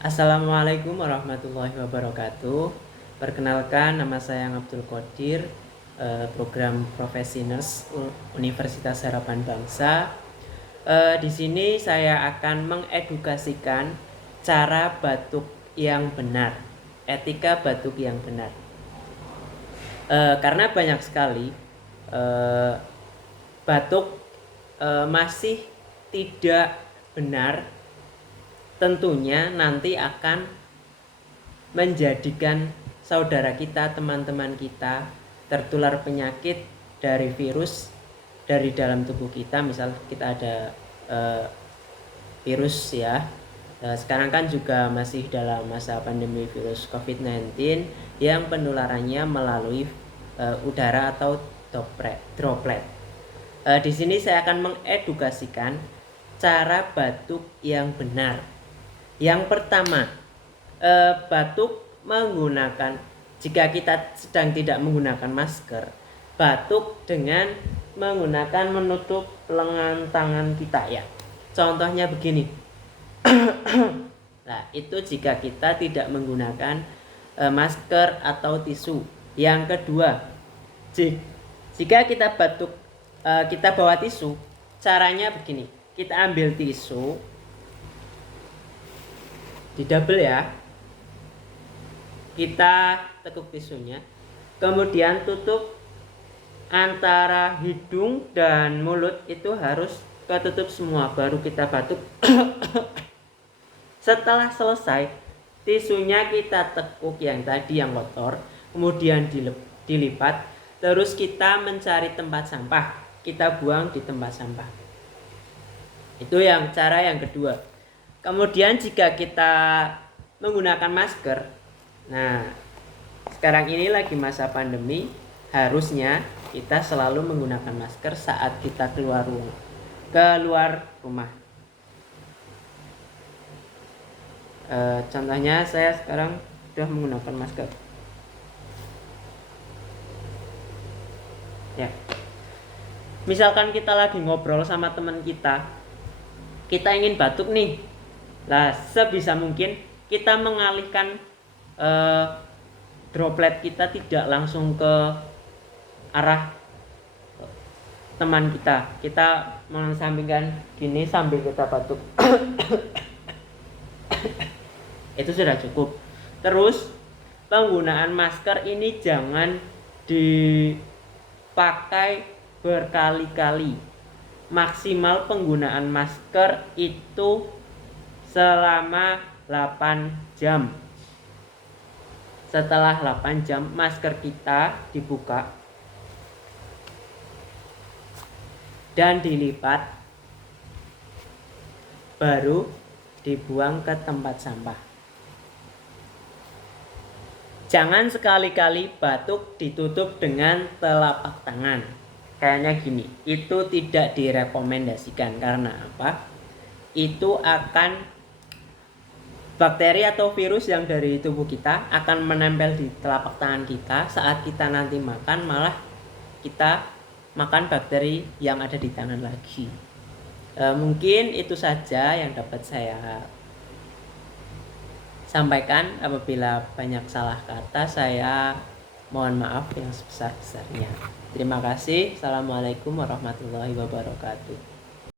Assalamualaikum warahmatullahi wabarakatuh. Perkenalkan, nama saya Abdul Qadir, program Profesi Nurse Universitas Harapan Bangsa. Di sini saya akan mengedukasikan cara batuk yang benar, etika batuk yang benar. Karena banyak sekali batuk masih tidak benar, tentunya nanti akan menjadikan saudara kita, teman-teman kita tertular penyakit dari virus dari dalam tubuh kita. Misal kita ada virus ya. Sekarang kan juga masih dalam masa pandemi virus COVID-19 yang penularannya melalui udara atau droplet. Di sini saya akan mengedukasikan cara batuk yang benar. Yang pertama, batuk menggunakan, jika kita sedang tidak menggunakan masker, batuk dengan menggunakan menutup lengan tangan kita ya. Contohnya begini. Nah, itu jika kita tidak menggunakan masker atau tisu. Yang kedua, jika kita batuk, kita bawa tisu, caranya begini. Kita ambil tisu, di double ya, kita tekuk tisunya, kemudian tutup antara hidung dan mulut, itu harus ketutup semua, baru kita batuk. Setelah selesai, tisunya kita tekuk yang tadi yang kotor, kemudian dilipat, terus kita mencari tempat sampah, kita buang di tempat sampah. Itu yang cara yang kedua. Kemudian jika kita menggunakan masker, nah sekarang ini lagi masa pandemi, harusnya kita selalu menggunakan masker saat kita keluar rumah. Contohnya saya sekarang sudah menggunakan masker. Ya. Misalkan kita lagi ngobrol sama teman kita ingin batuk nih. Nah, sebisa mungkin kita mengalihkan droplet kita tidak langsung ke arah teman kita. Kita mengesampingkan gini sambil kita batuk. Itu sudah cukup. Terus penggunaan masker ini jangan dipakai berkali-kali. Maksimal penggunaan masker itu selama 8 jam. Setelah 8 jam masker kita dibuka dan dilipat, baru dibuang ke tempat sampah. Jangan sekali-kali batuk ditutup dengan telapak tangan. Kayaknya gini, itu tidak direkomendasikan. Karena apa? Itu akan bakteri atau virus yang dari tubuh kita akan menempel di telapak tangan kita. Saat kita nanti makan, malah kita makan bakteri yang ada di tangan lagi. Mungkin itu saja yang dapat saya sampaikan. Apabila banyak salah kata, saya mohon maaf yang sebesar-besarnya. Terima kasih. Assalamualaikum warahmatullahi wabarakatuh.